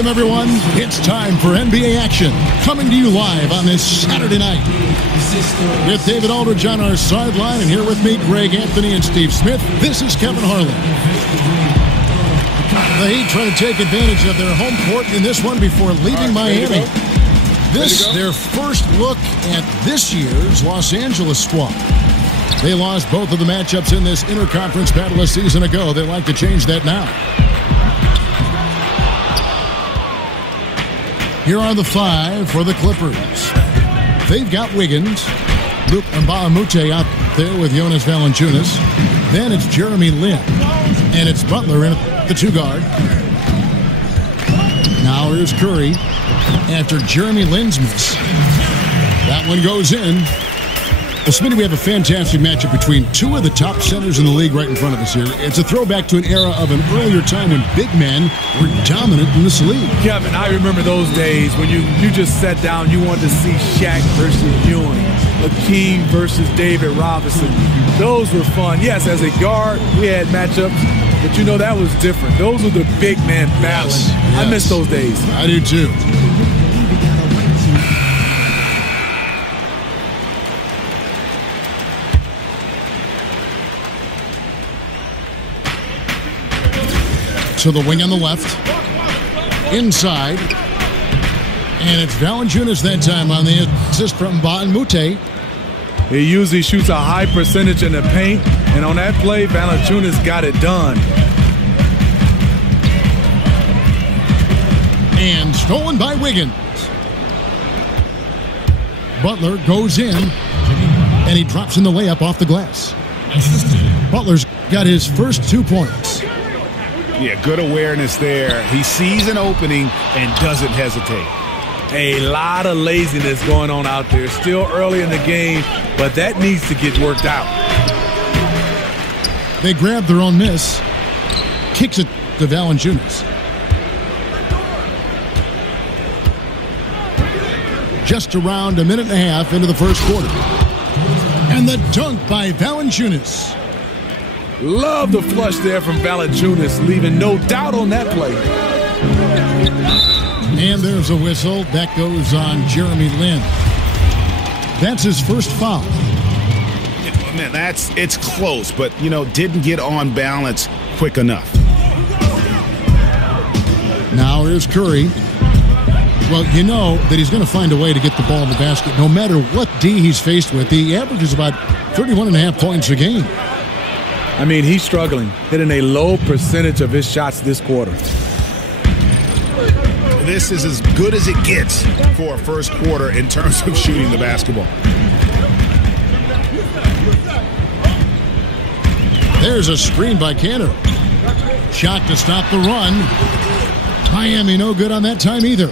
Welcome, everyone. It's time for NBA action. Coming to you live on this Saturday night. With David Aldridge on our sideline, and here with me, Greg Anthony and Steve Smith. This is Kevin Harlan. The Heat trying to take advantage of their home court in this one before leaving Miami. This, their first look at this year's Los Angeles squad. They lost both of the matchups in this interconference battle a season ago. They'd like to change that now. Here are the five for the Clippers. They've got Wiggins, Luke Mbamute out there with Jonas Valanciunas. Then it's Jeremy Lin, and it's Butler in the two guard. Now here's Curry after Jeremy Lin's miss. That one goes in. Well, Smitty, we have a fantastic matchup between two of the top centers in the league right in front of us here. It's a throwback to an era of an earlier time when big men were dominant in this league. Kevin, I remember those days when you just sat down, you wanted to see Shaq versus Ewing, Hakeem versus David Robinson. Those were fun. Yes, as a guard, we had matchups, but you know that was different. Those were the big man battles. Yes. I miss those days. I do too. To the wing on the left. Inside. And it's Valanciunas that time on the assist from Mbamute. He usually shoots a high percentage in the paint, and on that play, Valanciunas got it done. And stolen by Wiggins. Butler goes in, and he drops in the layup off the glass. Butler's got his first 2 points. Yeah, good awareness there. He sees an opening and doesn't hesitate. A lot of laziness going on out there. Still early in the game, but that needs to get worked out. They grab their own miss. Kicks it to Valanciunas. Just around a minute and a half into the first quarter. And the dunk by Valanciunas. Love the flush there from Valanciunas, leaving no doubt on that play. And there's a whistle. That goes on Jeremy Lin. That's his first foul. Man, it's close, but, didn't get on balance quick enough. Now here's Curry. Well, you know that he's going to find a way to get the ball in the basket no matter what D he's faced with. He averages about 31.5 points a game. I mean, he's struggling, hitting a low percentage of his shots this quarter. This is as good as it gets for a first quarter in terms of shooting the basketball. There's a screen by Cantor. Shot to stop the run. Miami no good on that time either.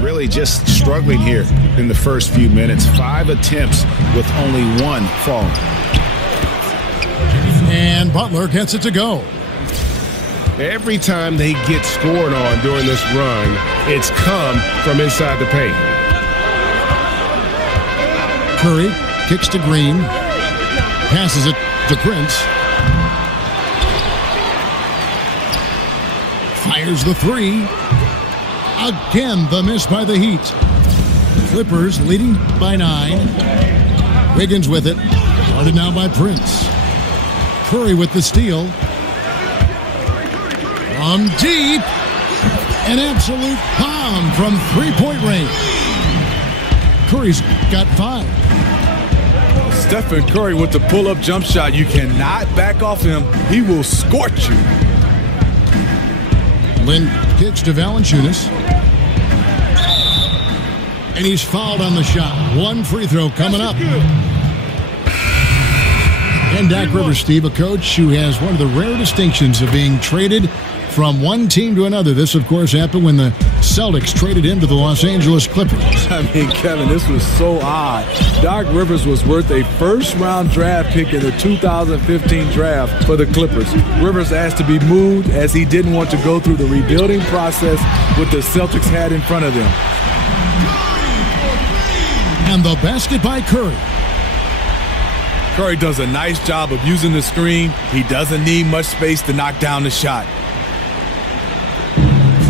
Really just struggling here in the first few minutes. 5 attempts with only 1 falling. And Butler gets it to go. Every time they get scored on during this run, it's come from inside the paint. Curry kicks to Green. Passes it to Prince. Fires the three. Again, the miss by the Heat. Clippers leading by 9. Wiggins with it. Guarded now by Prince. Curry with the steal. From deep. An absolute bomb from three-point range. Curry's got 5. Stephen Curry with the pull-up jump shot. You cannot back off him. He will scorch you. Lin kicks to Valanciunas. And he's fouled on the shot. 1 free throw coming up. And Doc Rivers, Steve, a coach who has one of the rare distinctions of being traded from one team to another. This, of course, happened when the Celtics traded him to the Los Angeles Clippers. I mean, Kevin, this was so odd. Doc Rivers was worth a first-round draft pick in the 2015 draft for the Clippers. Rivers asked to be moved as he didn't want to go through the rebuilding process what the Celtics had in front of them. And the basket by Curry. Curry does a nice job of using the screen. He doesn't need much space to knock down the shot.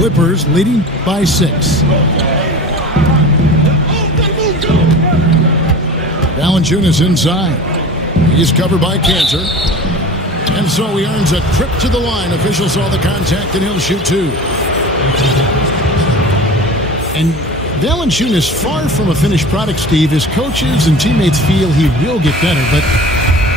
Clippers leading by 6. Valanciunas inside. He's covered by Cantor. And so he earns a trip to the line. Officials saw the contact, and he'll shoot 2. And Valanciunas, far from a finished product, Steve. His coaches and teammates feel he will get better. But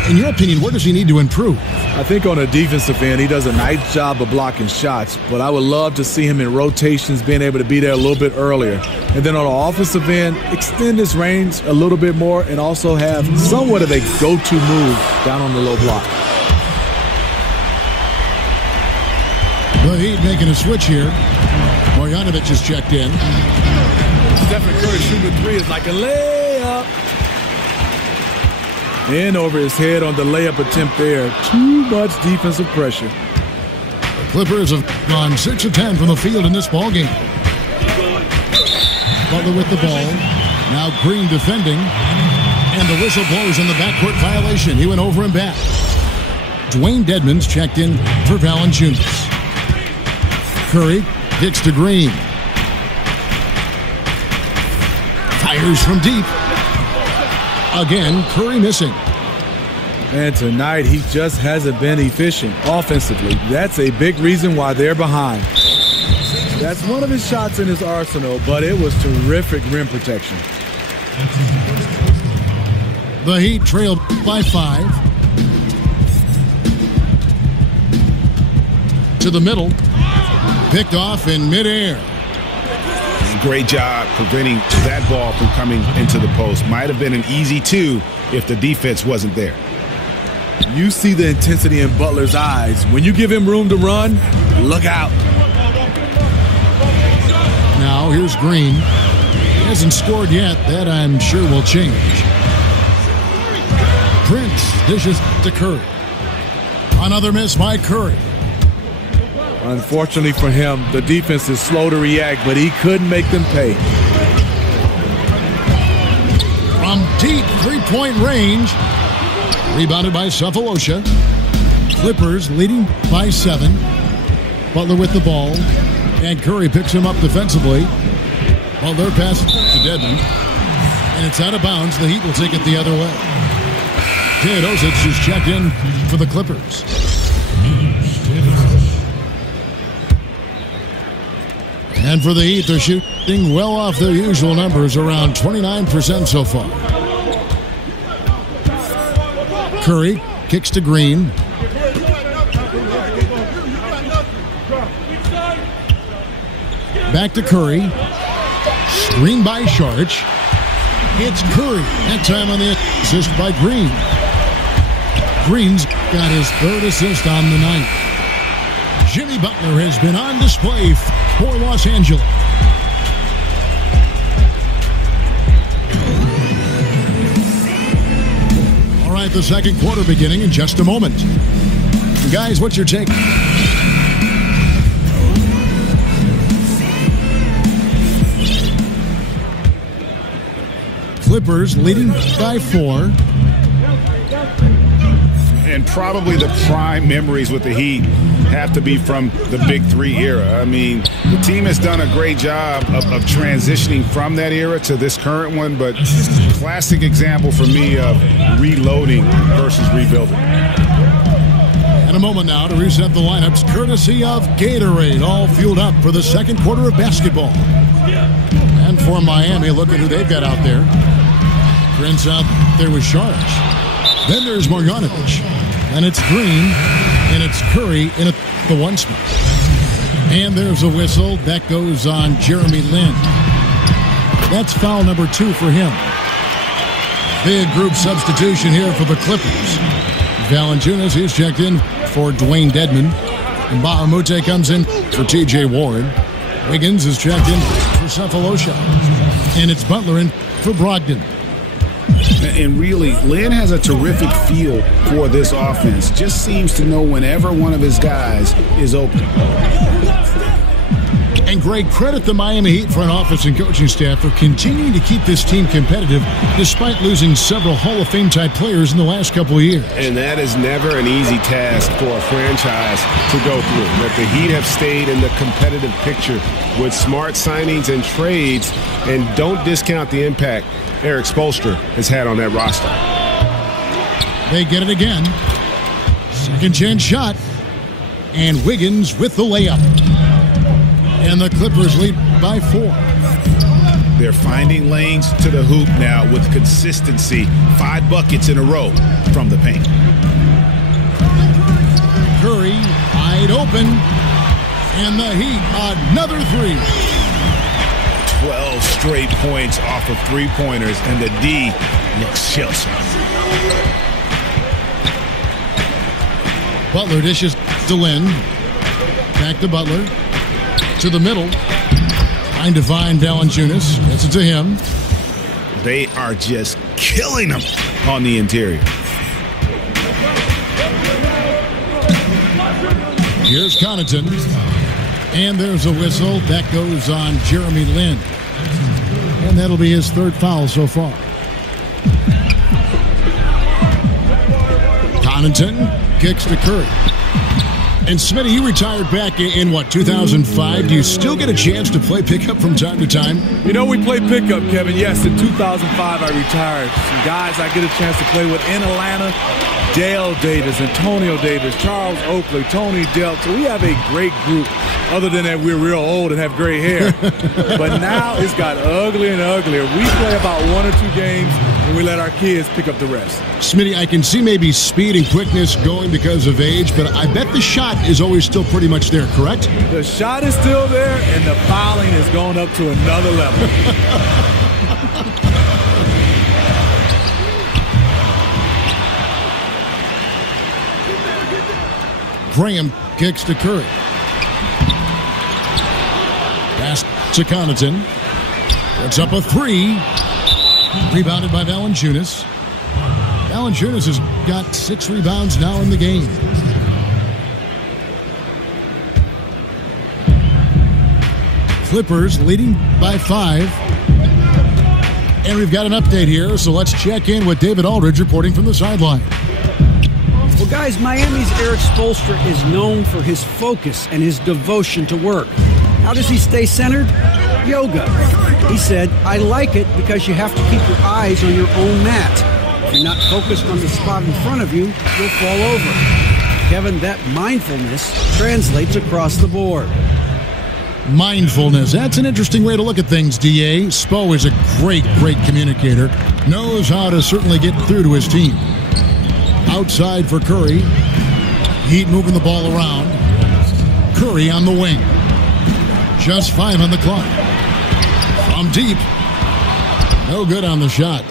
in your opinion, where does he need to improve? I think on a defensive end, he does a nice job of blocking shots, but I would love to see him in rotations, being able to be there a little bit earlier. And then on the offensive end, extend his range a little bit more and also have somewhat of a go-to move down on the low block. The Heat making a switch here. Marjanovic is checked in. Stephen Curry shooting a 3 is like a layup. In over his head on the layup attempt there. Too much defensive pressure. The Clippers have gone 6 of 10 from the field in this ballgame. Butler with the ball. Now Green defending. And the whistle blows on the backcourt violation. He went over and back. Dwayne Dedmon's checked in for Valanciunas. Curry kicks to Green. Fires from deep. Again, Curry missing. And tonight, he just hasn't been efficient offensively. That's a big reason why they're behind. That's one of his shots in his arsenal, but it was terrific rim protection. The Heat trailed by 5. To the middle. Picked off in midair. Great job preventing that ball from coming into the post. Might have been an easy 2 if the defense wasn't there. You see the intensity in Butler's eyes. When you give him room to run, look out. Now here's Green. He hasn't scored yet. That I'm sure will change. Prince dishes to Curry. Another miss by Curry. Unfortunately for him, the defense is slow to react, but he couldn't make them pay. From deep three-point range. Rebounded by Cephalosha. Clippers leading by 7. Butler with the ball. And Curry picks him up defensively. Butler passes to Dedmon. And it's out of bounds. The Heat will take it the other way. Teodosic is checked in for the Clippers. And for the Heat, they're shooting well off their usual numbers, around 29% so far. Curry kicks to Green. Back to Curry. Screen by Sharch. It's Curry. That time on the assist by Green. Green's got his 3rd assist on the night. Jimmy Butler has been on display for Los Angeles. All right, the second quarter beginning in just a moment. Guys, what's your take? Clippers leading by 4. And probably the prime memories with the Heat have to be from the Big 3 era. I mean, the team has done a great job of transitioning from that era to this current one, but classic example for me of reloading versus rebuilding. And a moment now to reset the lineups, courtesy of Gatorade, all fueled up for the second quarter of basketball. And for Miami, look at who they've got out there. Prince out there with Sharch. Then there's Marjanovic. And it's Green. And it's Curry in the 1 spot. And there's a whistle. That goes on Jeremy Lin. That's foul number 2 for him. Big group substitution here for the Clippers. Valanciunas is checked in for Dwayne Dedmon. And Bahamute comes in for T.J. Warren. Wiggins is checked in for Cephalosha. And it's Butler in for Brogdon. And really, Lin has a terrific feel for this offense. Just seems to know whenever one of his guys is open. And Greg, credit the Miami Heat front office and coaching staff for continuing to keep this team competitive despite losing several Hall of Fame-type players in the last couple of years. And that is never an easy task for a franchise to go through. But the Heat have stayed in the competitive picture with smart signings and trades, and don't discount the impact Eric Spoelstra has had on that roster. They get it again. Second chance shot. And Wiggins with the layup. And the Clippers lead by 4. They're finding lanes to the hoop now with consistency. 5 buckets in a row from the paint. Curry wide open. And the Heat, another 3. 12 straight points off of three-pointers, and the D looks shell-shocked. Butler dishes to Lynn. Back to Butler. To the middle. Trying to find Valanciunas. Gets it to him. They are just killing them on the interior. Here's Connaughton. And there's a whistle. That goes on Jeremy Lin. And that'll be his 3rd foul so far. Connaughton kicks to Curry. And Smitty, you retired back in what, 2005? Do you still get a chance to play pickup from time to time? You know, we play pickup, Kevin. Yes, in 2005 I retired. Some guys I get a chance to play with in Atlanta, Dale Davis, Antonio Davis, Charles Oakley, Tony Delk. So we have a great group. Other than that, we're real old and have gray hair. But now it's got uglier and uglier. We play about 1 or 2 games, and we let our kids pick up the rest. Smitty, I can see maybe speed and quickness going because of age, but I bet the shot is always still pretty much there, correct? The shot is still there, and the fouling is going up to another level. Graham kicks to Curry. Pass to Connaughton. Puts up a 3. Rebounded by Valanciunas. Valanciunas has got 6 rebounds now in the game. Clippers leading by 5. And we've got an update here, so let's check in with David Aldridge reporting from the sideline. Well, guys, Miami's Eric Spoelstra is known for his focus and his devotion to work. How does he stay centered? Yoga. He said, I like it because you have to keep your eyes on your own mat. If you're not focused on the spot in front of you, you'll fall over. Kevin, that mindfulness translates across the board. Mindfulness. That's an interesting way to look at things, D.A. Spo is a great communicator. Knows how to certainly get through to his team. Outside for Curry. Heat moving the ball around. Curry on the wing. Just 5 on the clock. From deep. No good on the shot.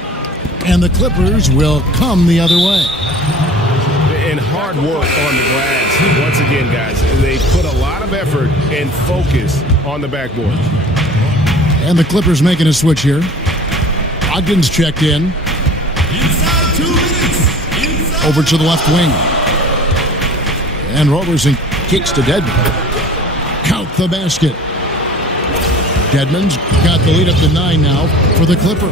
And the Clippers will come the other way. And hard work on the glass. Once again, guys, they put a lot of effort and focus on the backboard. And the Clippers making a switch here. Ogden's checked in. Inside 2 minutes. Over to the left wing. And Roberson kicks to Dedmon. Count the basket. Dedmon's got the lead up to 9 now for the Clippers.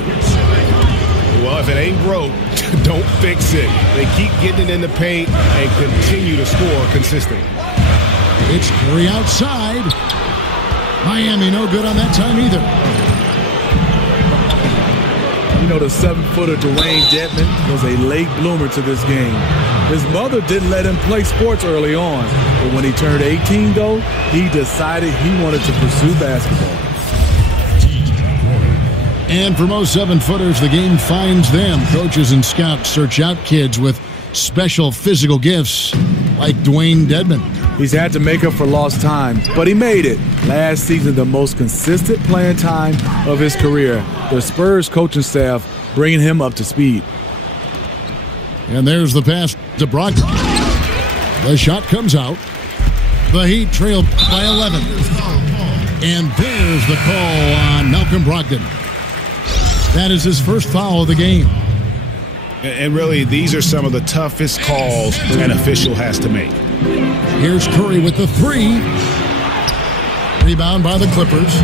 Well, if it ain't broke, don't fix it. They keep getting it in the paint and continue to score consistently. It's Curry outside. Miami no good on that time either. You know, the 7-footer Dwayne Dedmon was a late bloomer to this game. His mother didn't let him play sports early on, but when he turned 18, though, he decided he wanted to pursue basketball. And for most 7-footers, the game finds them. Coaches and scouts search out kids with special physical gifts like Dwayne Dedmon. He's had to make up for lost time, but he made it. Last season, the most consistent playing time of his career. The Spurs coaching staff bringing him up to speed. And there's the pass to Brogdon. The shot comes out. The Heat trail by 11. And there's the call on Malcolm Brogdon. That is his first foul of the game. And really, these are some of the toughest calls an official has to make. Here's Curry with the 3. Rebound by the Clippers.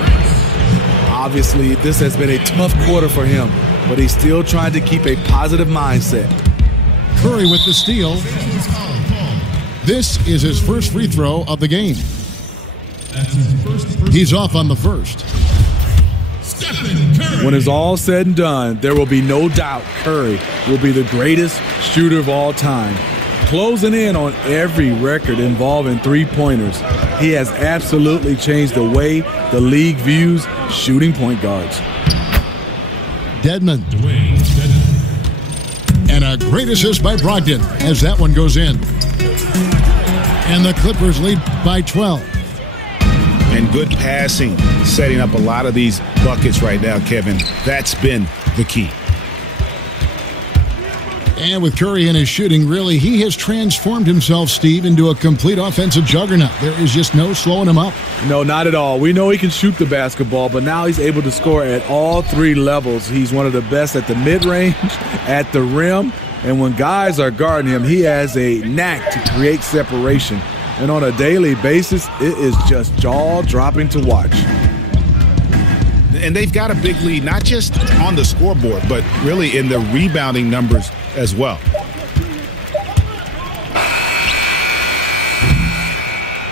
Obviously, this has been a tough quarter for him, but he's still trying to keep a positive mindset. Curry with the steal. This is his first free throw of the game. He's off on the first. When it's all said and done, there will be no doubt Curry will be the greatest shooter of all time. Closing in on every record involving three-pointers, he has absolutely changed the way the league views shooting point guards. Dedmon. And a great assist by Brogdon as that one goes in. And the Clippers lead by 12. And good passing, setting up a lot of these buckets right now, Kevin. That's been the key. And with Curry in his shooting, really, he has transformed himself, Steve, into a complete offensive juggernaut. There is just no slowing him up. No, not at all. We know he can shoot the basketball, but now he's able to score at all three levels. He's one of the best at the mid-range, at the rim, and when guys are guarding him, he has a knack to create separation. And on a daily basis, it is just jaw-dropping to watch. And they've got a big lead, not just on the scoreboard, but really in the rebounding numbers as well.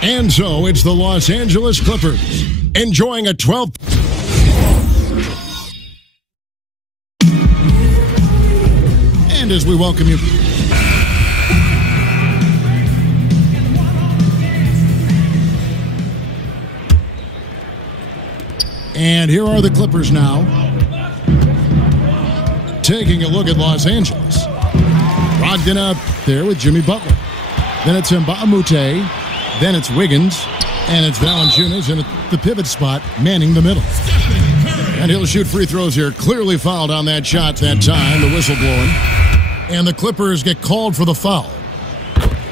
And so it's the Los Angeles Clippers enjoying a 12th. And as we welcome you. And here are the Clippers now. Taking a look at Los Angeles. Brogdon up there with Jimmy Butler. Then it's Mbah a Moute. Then it's Wiggins. And it's Valanciunas in the pivot spot, manning the middle. And he'll shoot free throws here. Clearly fouled on that shot that time. The whistle blowing. And the Clippers get called for the foul.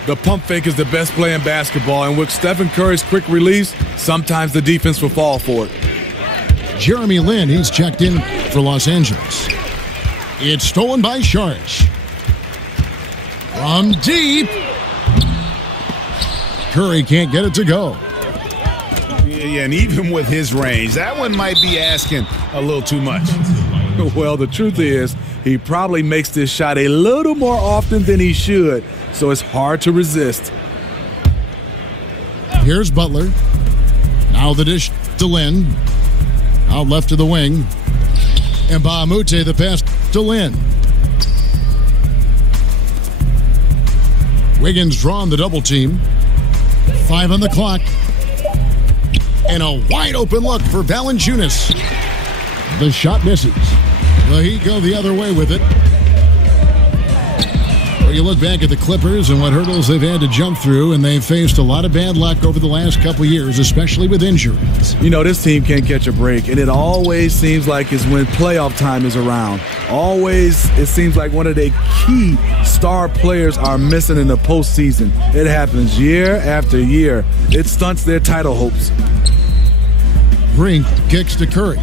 The pump fake is the best play in basketball. And with Stephen Curry's quick release, sometimes the defense will fall for it. Jeremy Lin, he's checked in for Los Angeles. It's stolen by Saric. From deep. Curry can't get it to go. Yeah, and even with his range, that one might be asking a little too much. Well, the truth is, he probably makes this shot a little more often than he should, so it's hard to resist. Here's Butler. Now the dish to Lin. Out left to the wing. And Mbah a Moute, the pass to Lin. Wiggins drawn the double team. 5 on the clock. And a wide open look for Valanciunas. The shot misses. Well, he go the other way with it. Well, you look back at the Clippers and what hurdles they've had to jump through, and they've faced a lot of bad luck over the last couple years, especially with injuries. You know, this team can't catch a break, and it always seems like it's when playoff time is around. Always, it seems like one of the key star players are missing in the postseason. It happens year after year. It stunts their title hopes. Green kicks to Curry.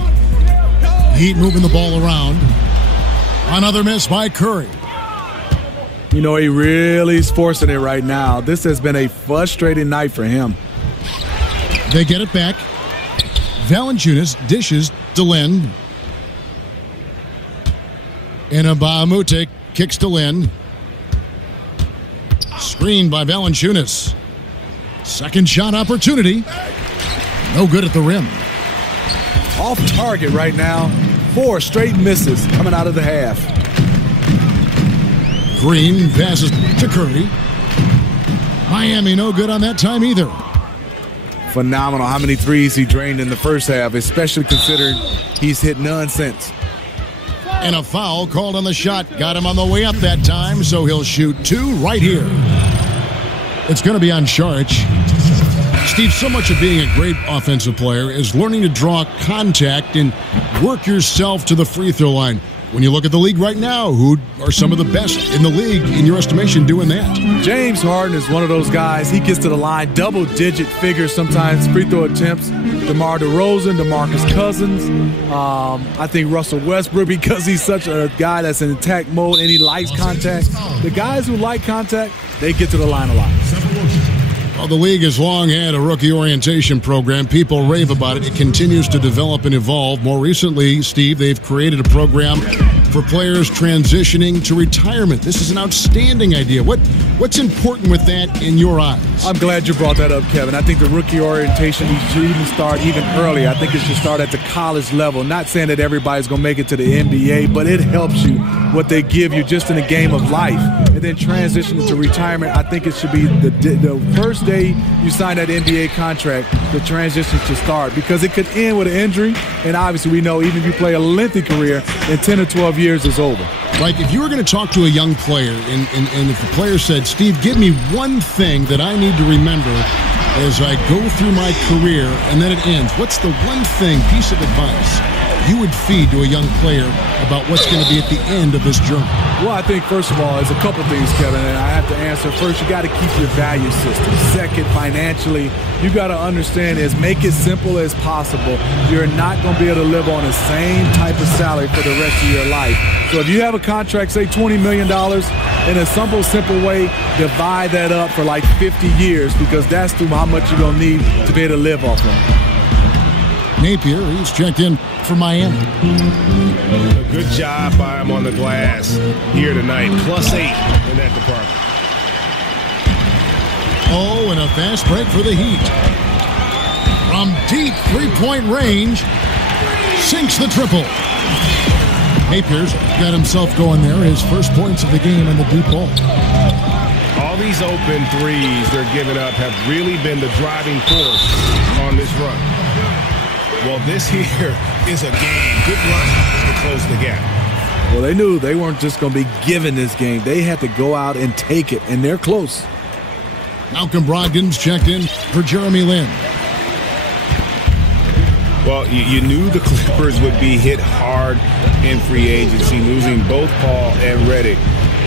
Heat moving the ball around. Another miss by Curry. You know, he really is forcing it right now. This has been a frustrating night for him. They get it back. Valanciunas dishes to Lin. And Mbah a Moute kicks to Lin. Screened by Valanciunas. Second shot opportunity. No good at the rim. Off target right now. 4 straight misses coming out of the half. Green passes to Curry. Miami no good on that time either. Phenomenal how many threes he drained in the first half, especially considering he's hit none since. And a foul called on the shot. Got him on the way up that time, so he'll shoot 2 right here. It's going to be on Saric. Steve, so much of being a great offensive player is learning to draw contact and work yourself to the free throw line. When you look at the league right now, who are some of the best in the league, in your estimation, doing that? James Harden is one of those guys. He gets to the line, double-digit figures sometimes, free throw attempts. DeMar DeRozan, DeMarcus Cousins. I think Russell Westbrook, because he's such a guy that's in attack mode and he likes contact. The guys who like contact, they get to the line a lot. Well, the league has long had a rookie orientation program. People rave about it. It continues to develop and evolve. More recently, Steve, they've created a program for players transitioning to retirement. This is an outstanding idea. What's important with that in your eyes? I'm glad you brought that up, Kevin. I think the rookie orientation should even start even earlier. I think it should start at the college level. Not saying that everybody's going to make it to the NBA, but it helps you what they give you just in the game of life. And then transitioning to retirement, I think it should be the first day you sign that NBA contract, the transition should start, because it could end with an injury. And obviously we know even if you play a lengthy career, in 10 or 12 years is over. Like if you were going to talk to a young player and if the player said, Steve, give me one thing that I need to remember as I go through my career and then it ends, what's the one piece of advice you would feed to a young player about what's going to be at the end of this journey? Well, I think, first of all, there's a couple things, Kevin, and I have to answer. First, you got to keep your value system. Second, financially, you got to understand is make it simple as possible. You're not going to be able to live on the same type of salary for the rest of your life. So if you have a contract, say $20 million, in a simple way, divide that up for like 50 years, because that's how much you're going to need to be able to live off of. Napier, he's checked in for Miami. A good job by him on the glass here tonight. +8 in that department. Oh, and a fast break for the Heat. From deep three-point range, sinks the triple. Napier's got himself going there. His first points of the game in the deep ball. All these open threes they're giving up have really been the driving force on this run. Well, this here is a game. Good run to close the gap. Well, they knew they weren't just going to be given this game. They had to go out and take it, and they're close. Malcolm Brogdon's checked in for Jeremy Lin. Well, you knew the Clippers would be hit hard in free agency. Losing both Paul and Redick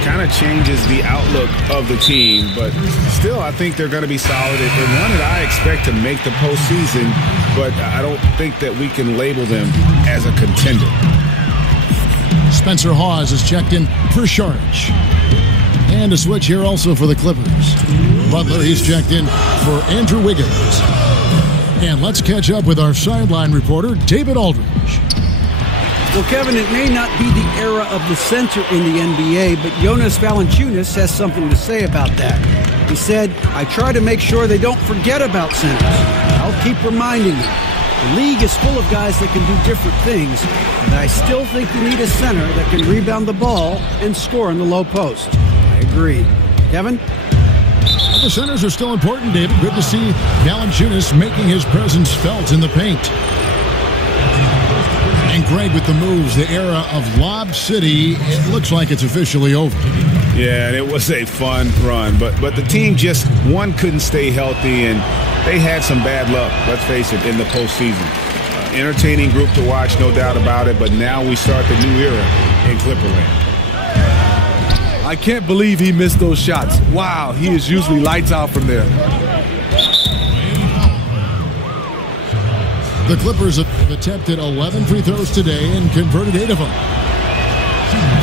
kind of changes the outlook of the team. But still, I think they're going to be solid. And one that I expect to make the postseason, but I don't think that we can label them as a contender. Spencer Hawes is checked in for Sharch. And a switch here also for the Clippers. Butler, he's checked in for Andrew Wiggins. And let's catch up with our sideline reporter, David Aldridge. Well, Kevin, it may not be the era of the center in the NBA, but Jonas Valanciunas has something to say about that. He said, I try to make sure they don't forget about centers. I'll keep reminding them. The league is full of guys that can do different things, but I still think you need a center that can rebound the ball and score in the low post. I agree. Kevin? Well, the centers are still important, David. Good to see Valanciunas making his presence felt in the paint. And Greg with the moves, the era of Lob City, it looks like it's officially over. Yeah, and it was a fun run, but the team just, one, couldn't stay healthy, and they had some bad luck, let's face it, in the postseason. Entertaining group to watch, no doubt about it, but now we start the new era in Clipperland. I can't believe he missed those shots. Wow, he is usually lights out from there. The Clippers have attempted 11 free throws today and converted 8 of them.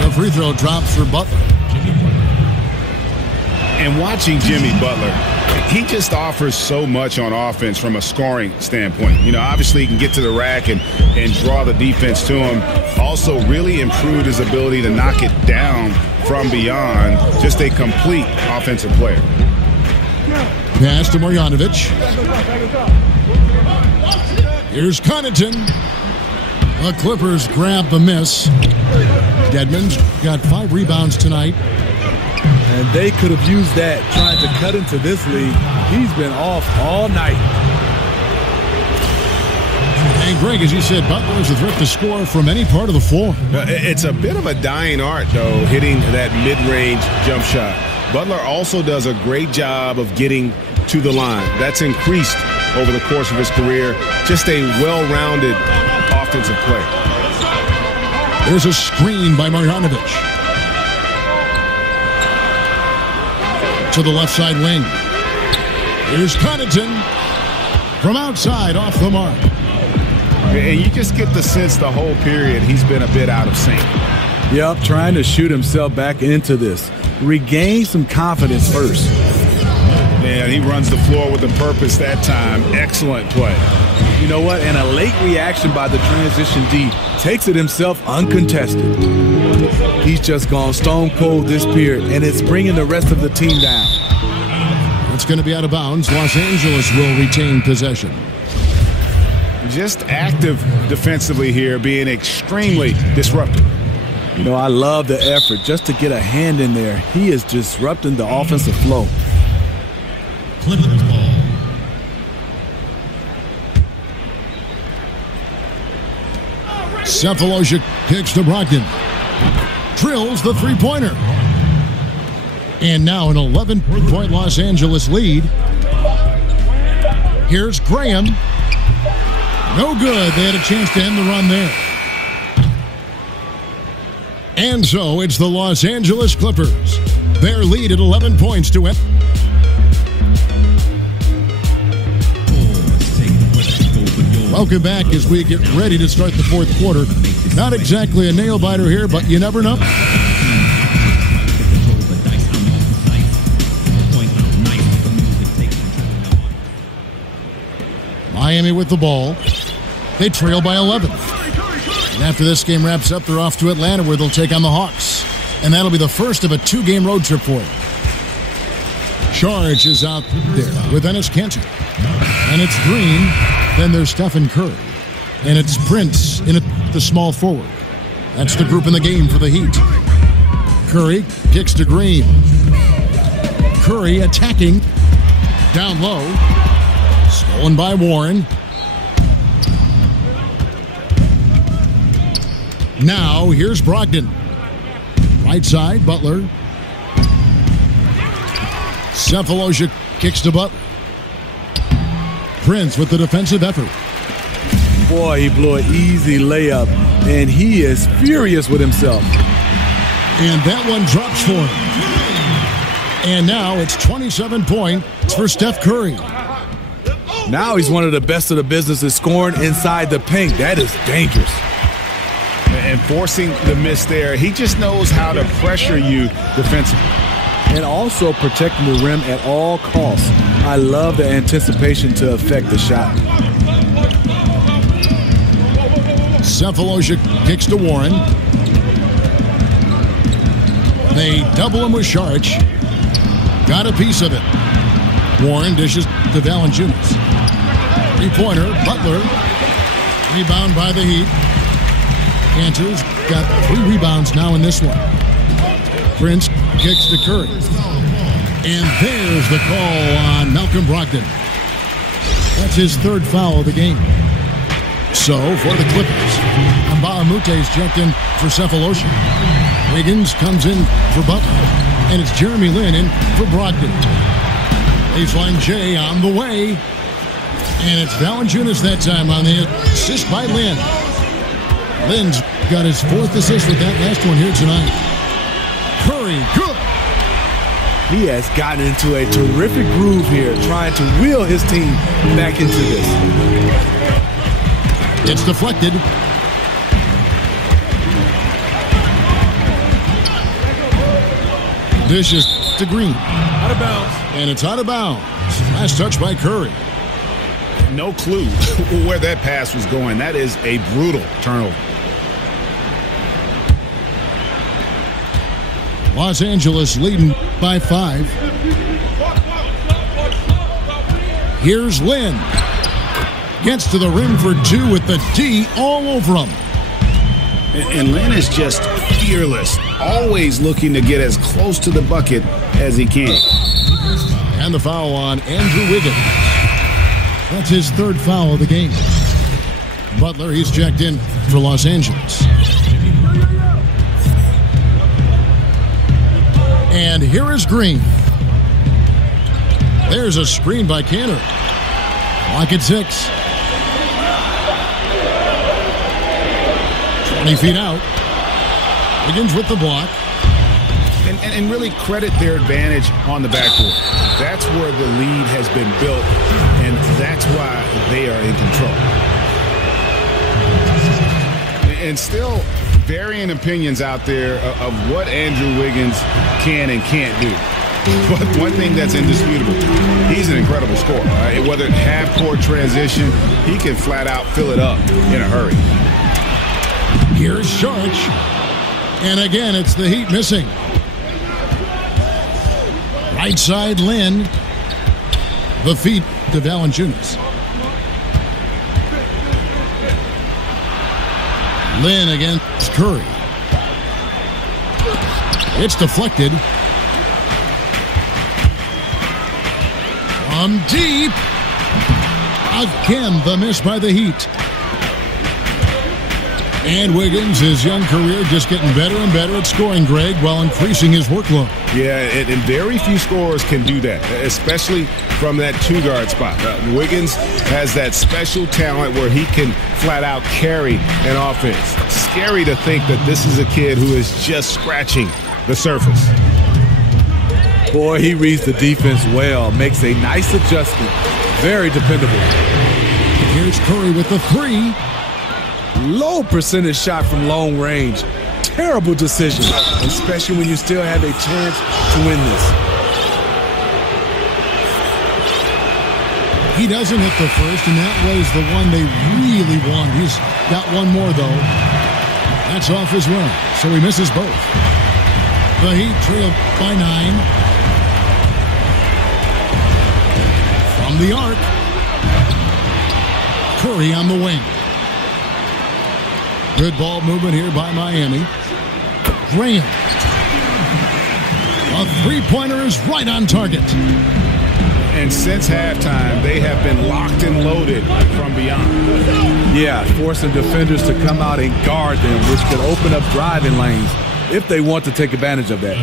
The free throw drops for Butler. And watching Jimmy Butler, he just offers so much on offense from a scoring standpoint. You know, obviously he can get to the rack and draw the defense to him. Also really improved his ability to knock it down from beyond. Just a complete offensive player. Pass to Marjanovic. Here's Connaughton. The Clippers grab the miss. Dedmon's got 5 rebounds tonight. And they could have used that trying to cut into this league. He's been off all night. And Greg, as you said, Butler has a threat to score from any part of the floor. It's a bit of a dying art, though, hitting that mid-range jump shot. Butler also does a great job of getting to the line. That's increased over the course of his career. Just a well-rounded offensive play. There's a screen by Marjanovic. To the left side wing. Here's Connaughton from outside off the mark. And you just get the sense the whole period he's been a bit out of sync. Yep, trying to shoot himself back into this. Regain some confidence first. Yeah, and he runs the floor with a purpose that time. Excellent play. You know what? And a late reaction by the transition D takes it himself uncontested. He's just gone stone cold this period, and it's bringing the rest of the team down. It's going to be out of bounds. Los Angeles will retain possession. Just active defensively here, being extremely disruptive. You know, I love the effort just to get a hand in there. He is disrupting the offensive flow. Clippers ball. Cephalosha kicks to Brogdon. Drills the three-pointer. And now an 11-point Los Angeles lead. Here's Graham. No good. They had a chance to end the run there. And so it's the Los Angeles Clippers. Their lead at 11 points to end. Welcome back as we get ready to start the fourth quarter. Not exactly a nail-biter here, but you never know. Miami with the ball. They trail by 11. And after this game wraps up, they're off to Atlanta where they'll take on the Hawks. And that'll be the first of a two-game road trip for them. Charge is out there with Enes Kanter. And it's Green. Then there's Stephen Curry. And it's Prince in the small forward. That's the group in the game for the Heat. Curry kicks to Green. Curry attacking. Down low. Stolen by Warren. Now here's Brogdon. Right side, Butler. Cephalosha kicks to Butler. Prince with the defensive effort. Boy, he blew an easy layup, and he is furious with himself. And that one drops for him. And now it's 27 points for Steph Curry. Now he's one of the best of the business at scoring inside the paint. That is dangerous. And forcing the miss there, he just knows how to pressure you defensively. And also protecting the rim at all costs. I love the anticipation to affect the shot. Cephalosha kicks to Warren. They double him with Sharch. Got a piece of it. Warren dishes to Valanciunas. Three-pointer, Butler. Rebound by the Heat. Kanter's got 3 rebounds now in this one. Prince kicks to Curry. And there's the call on Malcolm Brogdon. That's his 3rd foul of the game. So, for the Clippers, Mbaamute's checked in for Cephalosha. Wiggins comes in for Butler. And it's Jeremy Lin in for Brogdon. Baseline J on the way. And it's Valanciunas that time on the assist by Lin. Lin's got his 4th assist with that last one here tonight. Curry, good. He has gotten into a terrific groove here, trying to wheel his team back into this. It's deflected. Dishes to Green. Out of bounds. And it's out of bounds. Last touch by Curry. No clue where that pass was going. That is a brutal turnover. Los Angeles leading by 5. Here's Lin. Gets to the rim for 2 with the D all over him. And Lin is just fearless, always looking to get as close to the bucket as he can. And the foul on Andrew Wiggins. That's his 3rd foul of the game. Butler, he's checked in for Los Angeles. And here is Green. There's a screen by Kanter. Clock at 6. 20 feet out. Wiggins with the block. And really credit their advantage on the backcourt. That's where the lead has been built, and that's why they are in control. And still varying opinions out there of what Andrew Wiggins can and can't do. But one thing that's indisputable, he's an incredible scorer. Whether it's half-court transition, he can flat out fill it up in a hurry. Here's Sharch. And again, it's the Heat missing. Right side, Lynn. The feet to Valanciunas. Lynn against Curry. It's deflected. From deep. Again, the miss by the Heat. And Wiggins, his young career, just getting better and better at scoring, Greg, while increasing his workload. Yeah, and very few scorers can do that, especially from that two-guard spot. Wiggins has that special talent where he can flat out carry an offense. Scary to think that this is a kid who is just scratching the surface. Boy, he reads the defense well, makes a nice adjustment. Very dependable. Here's Curry with the three. Low percentage shot from long range. Terrible decision, especially when you still have a chance to win this. He doesn't hit the first, and that was the one they really wanted. He's got one more, though. That's off his run, so he misses both. The Heat trail by 9. From the arc. Curry on the wing. Good ball movement here by Miami. Graham. A three-pointer is right on target. And since halftime, they have been locked and loaded from beyond. Yeah, forcing defenders to come out and guard them, which could open up driving lanes if they want to take advantage of that.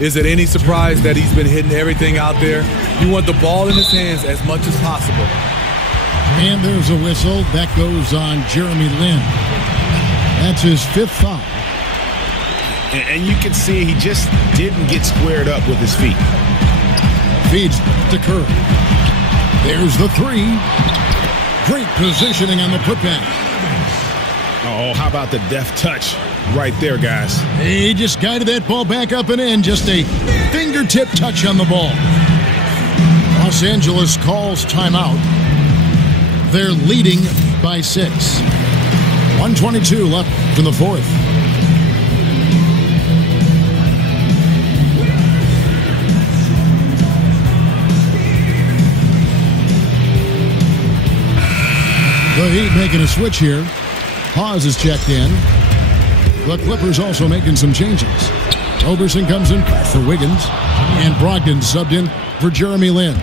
Is it any surprise that he's been hitting everything out there? You want the ball in his hands as much as possible. And there's a whistle. That goes on Jeremy Lin. That's his 5th foul. And you can see he just didn't get squared up with his feet. Feeds to Curry. There's the three. Great positioning on the putback. Oh, how about the deft touch right there, guys? He just guided that ball back up and in. Just a fingertip touch on the ball. Los Angeles calls timeout. They're leading by 6. 1:22 left in the fourth. The Heat making a switch here. Hawes is checked in. The Clippers also making some changes. Roberson comes in for Wiggins. And Brogdon subbed in for Jeremy Lin.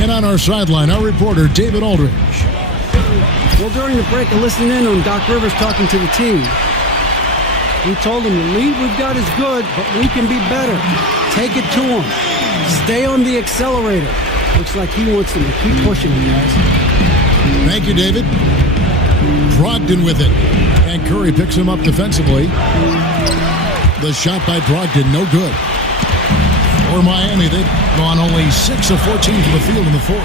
And on our sideline, our reporter, David Aldridge. Well, during the break, I listened in on Doc Rivers talking to the team. He told them the lead we've got is good, but we can be better. Take it to them. Stay on the accelerator. Looks like he wants them to keep pushing you guys. Thank you, David. Brogdon with it. And Curry picks him up defensively. The shot by Brogdon, no good. For Miami, they've gone only 6 of 14 to the field in the fourth.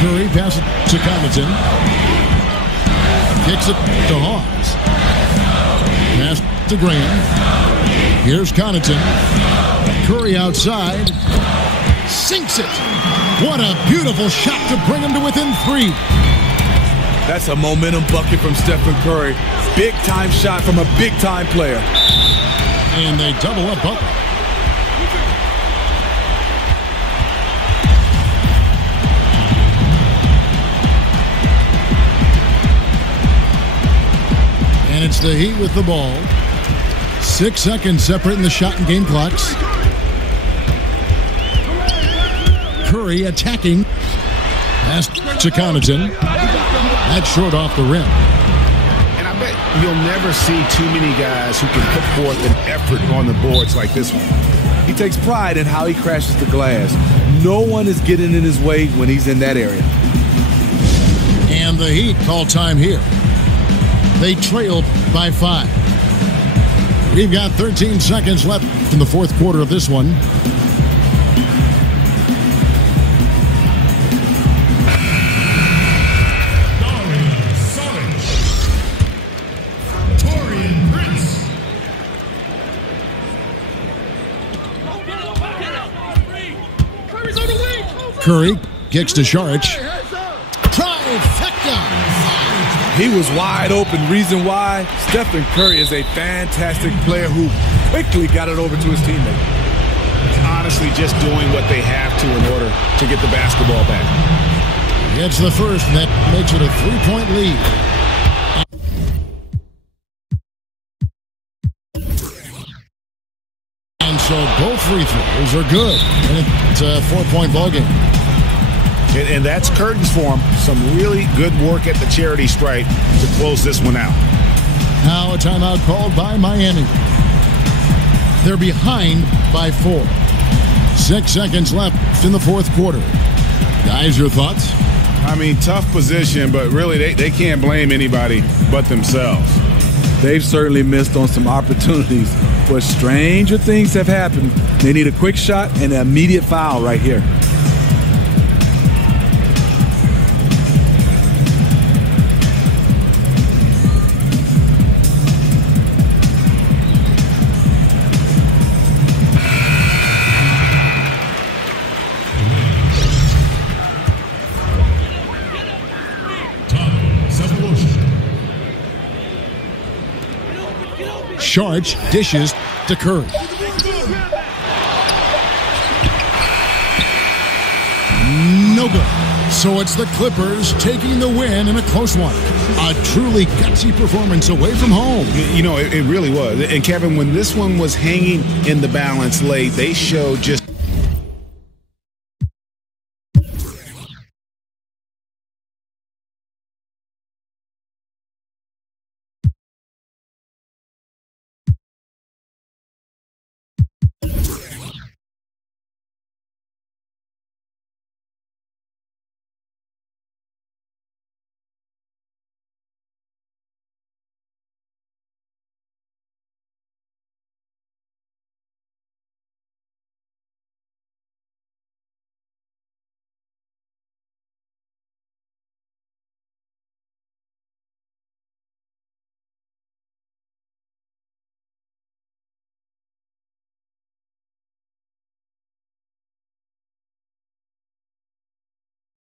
Curry passes to Connaughton. Kicks it to Hawes. Pass to Graham. Here's Connaughton. Curry outside. Sinks it. What a beautiful shot to bring him to within 3. That's a momentum bucket from Stephen Curry. Big-time shot from a big-time player. And they double up Butler. And it's the Heat with the ball. 6 seconds separating the shot and game clocks. Curry attacking. Pass to Connaughton. That's short off the rim. And I bet you'll never see too many guys who can put forth an effort on the boards like this one. He takes pride in how he crashes the glass. No one is getting in his way when he's in that area. And the Heat call time here. They trailed by 5. We've got 13 seconds left in the fourth quarter of this one. Curry kicks to Saric. Trifecta. He was wide open. Reason why? Stephen Curry is a fantastic player who quickly got it over to his teammate. Honestly, just doing what they have to in order to get the basketball back. Gets the first, and that makes it a 3-point lead. And so both free throws are good. And it's a 4-point ballgame. And that's curtains for him. Some really good work at the charity stripe to close this one out. Now a timeout called by Miami. They're behind by 4. 6 seconds left in the fourth quarter. Guys, your thoughts? I mean, tough position, but really they can't blame anybody but themselves. They've certainly missed on some opportunities, but stranger things have happened. They need a quick shot and an immediate foul right here. Saric dishes to Curry. No good. So it's the Clippers taking the win in a close one. A truly gutsy performance away from home. You know, it really was. And Kevin, when this one was hanging in the balance late, they showed just